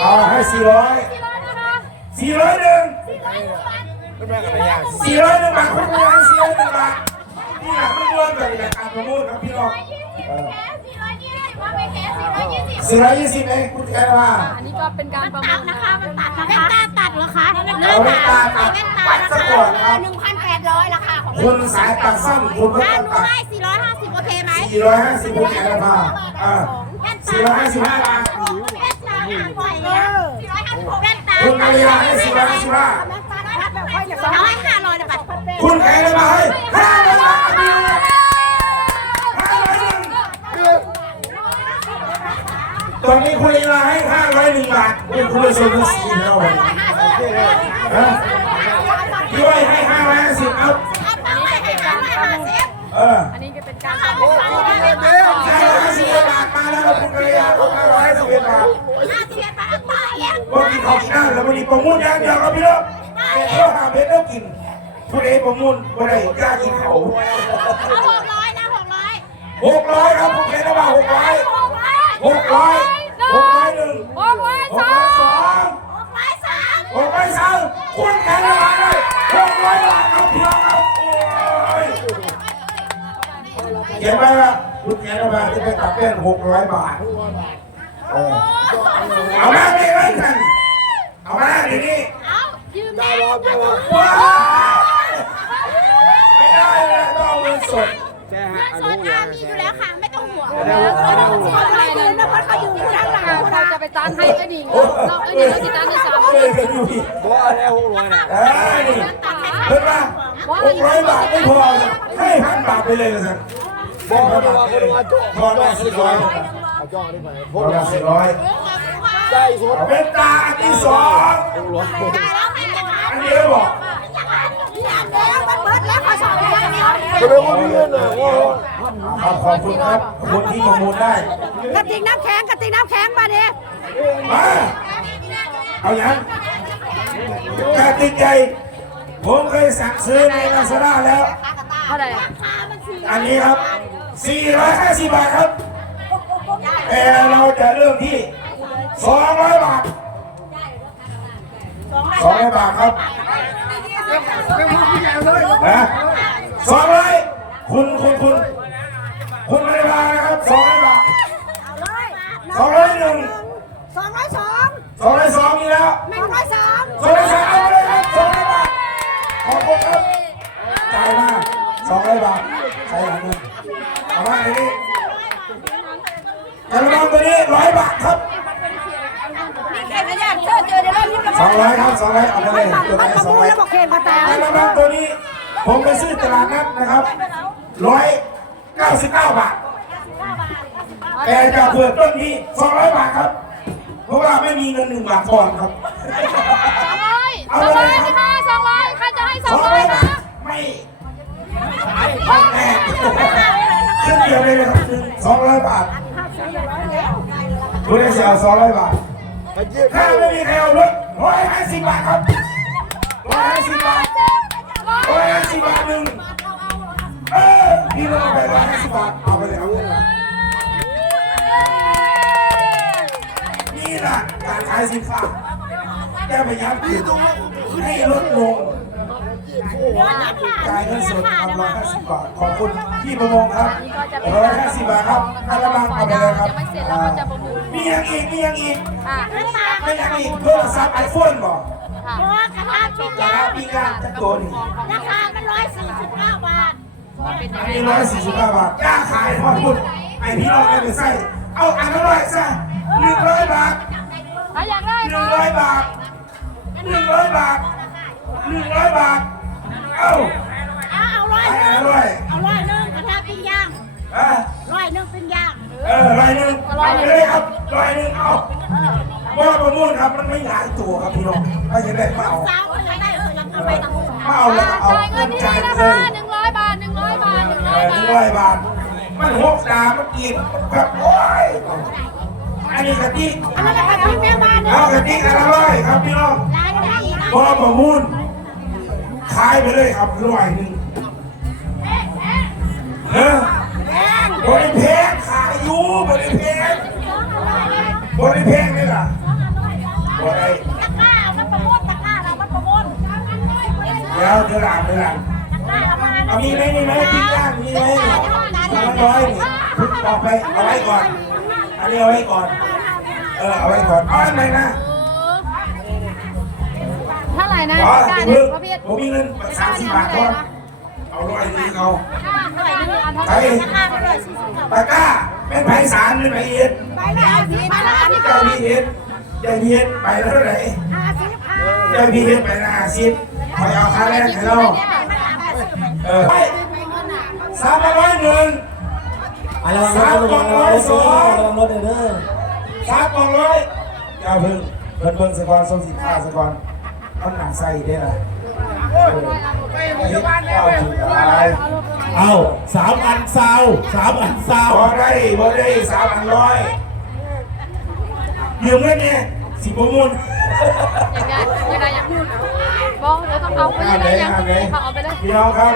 เอาให้สี่ร้อยสี่ร้อยนะคะสี่ร้อยหนึ่งไม่แม่กับไม่ยากสี่ร้อยหนึ่งบาทคุณผู้ชมสี่ร้อยหนึ่งบาทนี่แหละมันรวมกับรายการประมูลครับพี่น้องสี่ร้อยยี่สิบว่าไปแค่สี่ร้อยยี่สิบสี่ร้อยยี่สิบเองคุณแกว่าอันนี้ก็เป็นการประมูลนะคะมันตัดนะคะแว่นตาตัดเหรอคะเอาแว่นตาตัดปัดซะก่อนครับหนึ่งพันแปดร้อยราคาของคุณสายตัดสั้นคุณก็ถ้าต้องหนูตัดให้สี่ร้อยห้าสิบโอเคไหมสี่ร้อยห้าสิบคุณแกว่าอ่าสี่ร้อยห้าสิบห้าบาท แว่นตาหนักกว่าเนี่ยสี่ร้อยห้าสิบหกแว่นตาคุณมาริยาให้สี่ร้อยห้าสิบห้าร้อยห้าร้อยนะบัตรคุณแกเลยมาให้ห้าร้อยบาทห้าร้อยหนึ่งตอนนี้คุณลีลาให้ห้าร้อยหนึ่งบาทเป็นคุณผู้ชมทั้งสี่เท่าไหร่ฮะพี่อ้อยให้ห้าร้อยห้าสิบเอาเอออันนี้ก็เป็นการ ประมูลห้าร้อยห้าสิบบาทมาแล้วครับคุณภรรยาครับห้าร้อยห้าสิบบาทวันนี้ของหน้าแล้ววันนี้ประมูลอย่างเดียวครับพี่น้องแต่ข้วหาเพชรต้องกินผู้ใดประมูลผู้ใดกล้ากินเขาเอาหกร้อยนะหกร้อยหกร้อยครับคุณเพชรนะว่าหกร้อยหกร้อยหกร้อยหนึ่งหกร้อยสองหกร้อยสามหกร้อยสามคุณแข่งอะไรเลยหกร้อยบาทครับพี่น้องครับโอ้ยเขียนไว้ ว่าคุณแข่งอะไรจะไปตัดเป็นหกร้อยบาทเออเอามาไม่ไว้กันเอามาเดี๋ยวนี้เอายืมได้แม่รอบได้รอบว้าวไม่ได้เลยต้องเอาเงินสดแค่ฮะเงินอสนุดญาอะตมีอยู่แล้วค่ะไม่ต้องห่วงได้รอบได้รอบคนไหนเลยนะเพราะเขาอยู่ข้างหลังเราจะไปตันให้ก็ดีเราเอ้ยเราจะตันในสามเอ้ยกันอยู่อีกเพราะอะไรหกร้อยนะเอ้ยนี่เห็นปะหกร้อยบาทไม่พอให้พันบาทไปเลยนะสิ บอกว่าบอกว่าว่าจ้องพอได้สี่ร้อยเอาจ้อได้ไหมพอได้สี่ร้อยได้สุดเป็นตาอันที่สองอันนี้ก็บอกแล้วมันเบิดแล้วขอสองอย่างเดียวก็เลยว่ามีเงินนะว่าขอบคุณครับคนที่ประมูลได้กระติกน้ำแข็งกระติกน้ำแข็งมาเนี่ยมาเอาอย่างกาติกใหญ่ผมเคยสั่งซื้อในลาซาด้าแล้ว อันนี้ครับ 450 บาทครับ แต่เราจะเริ่มที่ 200 บาท 200 บาทครับนะ200 คุณคุณคุณคุณไม่ได้มานะครับ 200 บาท201สองร้อยสอง202มีแล้ว สองร้อยสาม 203เอาเลยครับ200 บาท ขอบคุณครับ จ่ายมา 200 บาท ใช้หลังเงินเอามาอันนี้กระมังตัวนี้100บาทครับเก่งนนี่ยเจอเจอเดี๋ยวเรารีบสองร้อยครับสองร้อยเอาไปเลยตัวไหนสองร้อยแล้วบอกเก่งมาแต่ไอ้ระบังตัวนี้ ผมไปซื้อตลาดนัดนะครับร้อยเก้าสิบเก้าบาทแต่จะเผื่อต้นนี้สองร้อยบาทครับ เพราะว่าไม่มีเงินหนึ่งบาทก่อนครับสองร้อยสองร้อยสิคะสองร้อยใครจะให้สองร้อยนะไม่ ไม่แน่ขึ้นเดียวเลยนะครับสองร้อยบาทคุณได้เสียสองร้อยบาทถ้าไม่มีใครเอารถร้อยห้าสิบบาทครับร้อยห้าสิบบาทร้อยห้าสิบบาทหนึ่งเออพี่น้องไปร้อยห้าสิบบาทเอาไปเลยเอาเลยนี่แหละการขายสินค้าแก้พยายามขึ้นให้ลดลง จ่ายเงินสดครับร้อยห้าสิบบาทขอบคุณพี่ประมงครับร้อยห้าสิบบาทครับถ้าระบังเอาไปเลยครับยังไม่เสร็จเราก็จะประมูลมีอย่างอีกมีอย่างอีกค่ะไม่อย่างอีกโทรศัพท์ไอโฟนบอกค่ะราคาปีกลางจะตัวนี่ราคามันร้อยสี่สิบเก้าบาทเป็นอันนี้ร้อยสี่สิบเก้าบาทกล้าขายพอพูดไอพี่น้องกันไปใส่เอาอันละร้อยซะหนึ่งร้อยบาทถ้าอยากได้หนึ่ก็งร้อยบาทหนึ่งร้อยบาทหนึ่งร้อยบาท เอ้าเอาเอาร้อยไอ้หอันึ่นงละร้อยเอาร้อยหนึ่งกระทะปิ้งย่างอะร้อยหนึ่งปิ้งย่างเออร้อยหนึ่งเอาไปเลยครับร้อยหนึ่งเอาว่าประมูลครับมันไม่หลายตัวครับพี่น้องถ้าจะได้มาเอาสาวคนไหนได้เออยังเอาไปต่างหูมาเอาแล้วก็เอาจ่ายเงินที่จ่ายนี่ไปนะเลคะยหนึ่งร้อยบาทหนึ่งร้อยบาทหนึ่งเอร้อยอหนึ่งบาร้อทยบาท มันหกดามันกินแบบโอ้ยอันนี้กะทิอันนั้นนะคะพี่แม่บ้านเนี่ยเอากะทิอันละร้อยครับพี่น้องร้านนี้พอประมูล ขายไปเลยครับร้อยหนึ่งเออบริเพงขายอยู่บริเพงบริเพงนี่ล่ะบ่ได้ตะกร้าเอามาประมูลตะกร้าเรามาประมูลเดี๋ยวเดี๋ยวหลังเดี๋ยวหลังตะกร้าเอามาเอามีไหมมีไหมปิ้งย่างมีไหมสามร้อยนี่พึ่งบอกไปเอาไว้ก่อน อันนี้เอาไว้ก่อน เออเอาไว้ก่อนเอาอันไหนนะเท่าไหร่นะ อ๋อตะกร้าพี่เนี่พึ่ยงประเภทผมมีเงินสามสิบบาทก่อนเอาร้อยนี้เขาเท่าไหร่นึงเอาเท่าไหร่ตะกร้าเท่าไหร่สี่สิบตะกร้าเป็นไผ่สารเป็นไผ่เอ็ดไปแล้วพี่ไปแล้วพี่ยายพี่เอ็ดยายพี่เอ็ดไปแล้วเท่าไหร่ห้าสิบค่ะยายพี่เอ็ดไปละห้าสิบคอยเอาค่าแรกให้เราเออไปสามร้อยหนึ่งอะระวังรถระวังรถระวังรถเด้อสามกองร้อยอย่าเพิ่งเพิ่นเพิ่งสกอนส่งสินค้าสกอนมันหนักใส่ได้ล่ะ เออไปหมู่บ้านแล้วไปเอาสามอันซาวสามอันซาวบ่ได้บ่ได้สามพันร้อยยืมเงินเนี่ยสิบมูลยังไงยังไงยังบอกเดี๋ยวต้องเอาไปงายันงไหไงนยังงานไหนเขาเอาไปเลยพี่น้องครับ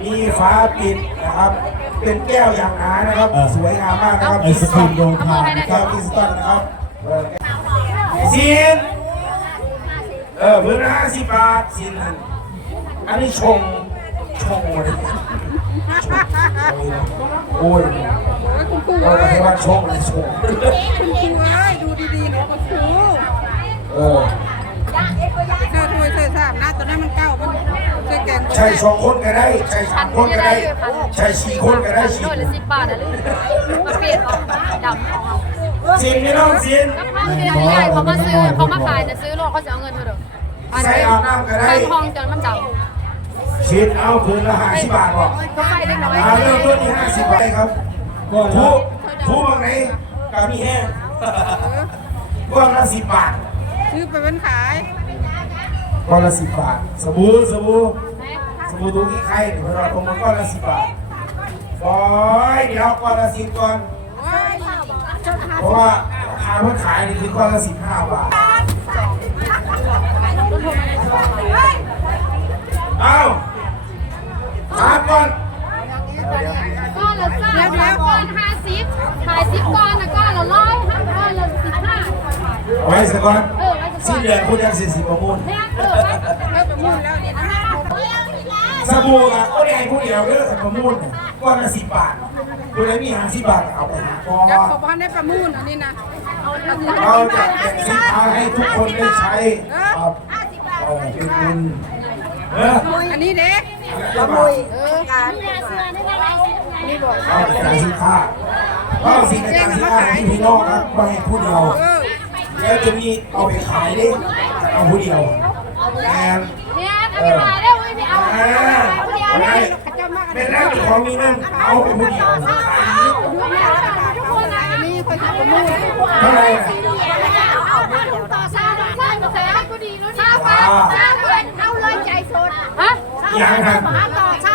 มีฝาปิดนะครับ เป็นแก้วอย่างหนานะครับ สวยงามมากนะครับไอศครีมโยธาแก้วคริสตัลนะครับเออซีนเออเพื่อนละห้าสิบบาทซีนหนึ่ง อันนี้ชง ชงเลยโอ้ยเราไม่ว่าชงเลยชงคุณครูเอ้ยดูดีๆหนูกับครูเออเธอถวยเธอสามหน้าตัวนั้นมันเก่ามันเคยแกงใช่สองคนก็ได้ใช่สามคนก็ได้ใช่สี่คนก็ได้สี่โดนละสิบบาทนะลูกมาเปลี่ยนเอาดำเอาเอาซีนพี่น้องซีนก็พ่อเรียนใหญ่เขามาซื้อเขามาขายแต่ซื้อรถเขาจะเอาเงินมาเด้อใส่อาบน้ำก็ได้ใส่ทองจนมันด ซีนเอาคืนละห้าสิบบาทบอกำก็ไฟเล็กน้อยมาเริ่มต้นที่ห้าสิบบาทครับก็ผู้แล้วผู้บางไหนกับมีแห้งก้อนละสิบบาทซื้อไปเป็นขายก้อนละสิบบาท สบู่สบู่สบู่ตัวขี้ไข่เดี๋ยวเราตรงมาก้อนละสิบบาทบอยเดี๋ยวก้อนละสิบก่อนเพราะว่าราคาเพื่อขายนี่คือก้อนละสิบห้าบาทเอาถาม ก่อนก้อนละสาก้อนห้าสิบขาสิบก้อนนะก้อนละร้อยห้าก้อนละสิบห้าไว้สักก้อนสิ้นเดือนคุณยังสี่สิบประมูลสบู่อะก็ได้ผู้เดียวเด้อแต่ประมูลก้อนละสิบบาทคุณได้มีห้าสิบบาทเอาไปหาก่อจับนขอพันได้ประมูลอันนี้นะเราจะแบ่งสินค้าให้ทุกคนได้ใช้ครับเออเป็นบุญอันนี้เด็ก ประมูลเออการนี่บ่อยเอาไปขายสินค้าเอาสินค้าสินค้าให้พี่น้องครับไปให้ผู้เดียวแล้วจะมีเอาไปขายได้เอาผู้เดียวแอนเออาอ่าอะไรเป็นแรกของมีนั่นเอาไปผู้เดียวทุกคนนะนี่คนทำประมูลเท่าไหร่ต่อซาต่อซาต่อซาก็ดีแล้วนี่ซาไปซาเอาเลยใจสดฮะ อยังครับ มาต่อเช่า